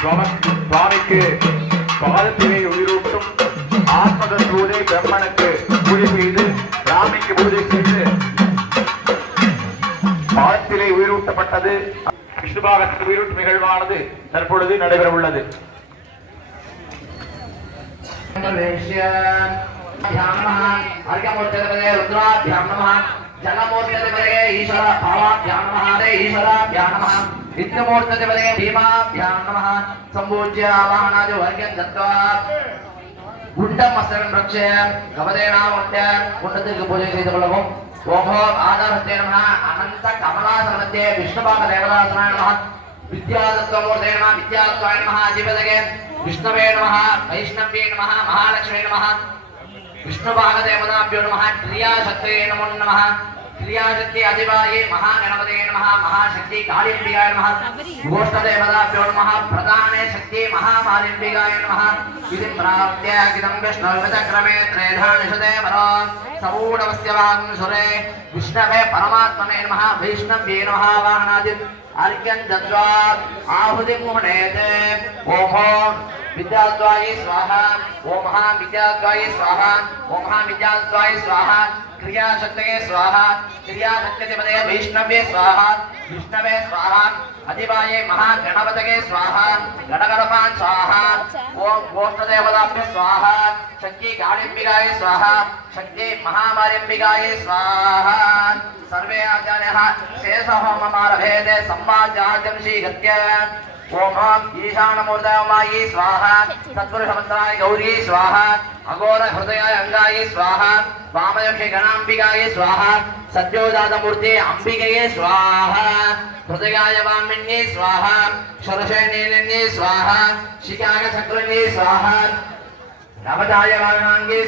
சுவாமிக்கு பாதத்திலே உயிரூட்டும் ஆத்மத பூஜை பிரம்மனுக்கு பூஜை செய்து ராமிக்கு பூஜை செய்து பாதத்திலே உயிரூட்டப்பட்டது. விஷ்ணுபாகத்துக்கு உயிரூட்டும் நிகழ்வானது தற்பொழுது நடைபெற உள்ளது. ஜனமூர்த்ததே ஈஸ்வர பாவாभ्यां நமः ஈஸ்வராभ्यां நமः நித்யமூர்த்ததே பீமாभ्यां நமः சம்பூஜ்ய ஆவாஹனாதி வர்க்கம் தத்வா குண்டம் அஸ்ரம் ரக்ஷ கவதேனா குண்டத்துக்கு பூஜை செய்து கொள்ளவும். ஓமோ ஆதாரத்தே நமः அனந்த கமலாசனத்தே விஷ்ணுபாக தேவதாசனாய நமः வித்யாதத்வமூர்த்தே நமः வித்யாத்வாய நமः அதிபதே விஷ்ணவே நமः வைஷ்ணவே நமः மகாலட்சுமி நமः विष्णुभाग देवताभ्यो नमः क्रियाशक्ते नमो नमः क्रियाशक्ति अधिवाये महागणपते नमः महाशक्ति कालिम्बिकाय नमः गोष्ठदेवताभ्यो नमः प्रधाने शक्ति महामालिम्बिकाय नमः इति प्राप्त्य किदं विष्णुविचक्रमे त्रेधानिषदे वरो समूढवस्यवां सुरे विष्णवे परमात्मने नमः वैष्णव्ये नमः वाहनादि अर्घ्यं दत्त्वा आहुतिं मुहनेते ओमो विद्याद्वाये स्वाहा ओम विद्याद्वाये स्वाहा ओम विद्याद्वाये स्वाहा क्रियाशक्तये स्वाहा क्रियाशक्तिपदये वैष्णव्ये स्वाहा विष्णवे स्वाहा अधिवाये महागणपतये स्वाहा गणगणपान् स्वाहा ओम गोष्ठदेवताभ्ये स्वाहा शक्ति कालिम्बिकाय स्वाहा शक्ति महामारिम्बिकाय स्वाहा सर्वे आचार्याः शेषहोममारभेते सम्वाद्याद्यं श्रीगत्य ओम ईशानमूर्तमायी स्वाहा सत्पुरुषमन्त्राय गौरी स्वाहा अघोर हृदयाय अंगाय स्वाहा वामदक्षे गणाम्बिकाय स्वाहा सद्योजातमूर्ति अंबिकये स्वाहा हृदयाय वामिन्ये स्वाहा शरशेनीलिन्ये स्वाहा शिखाय चक्रिण्ये स्वाहा नवदाय वाणाङ्गे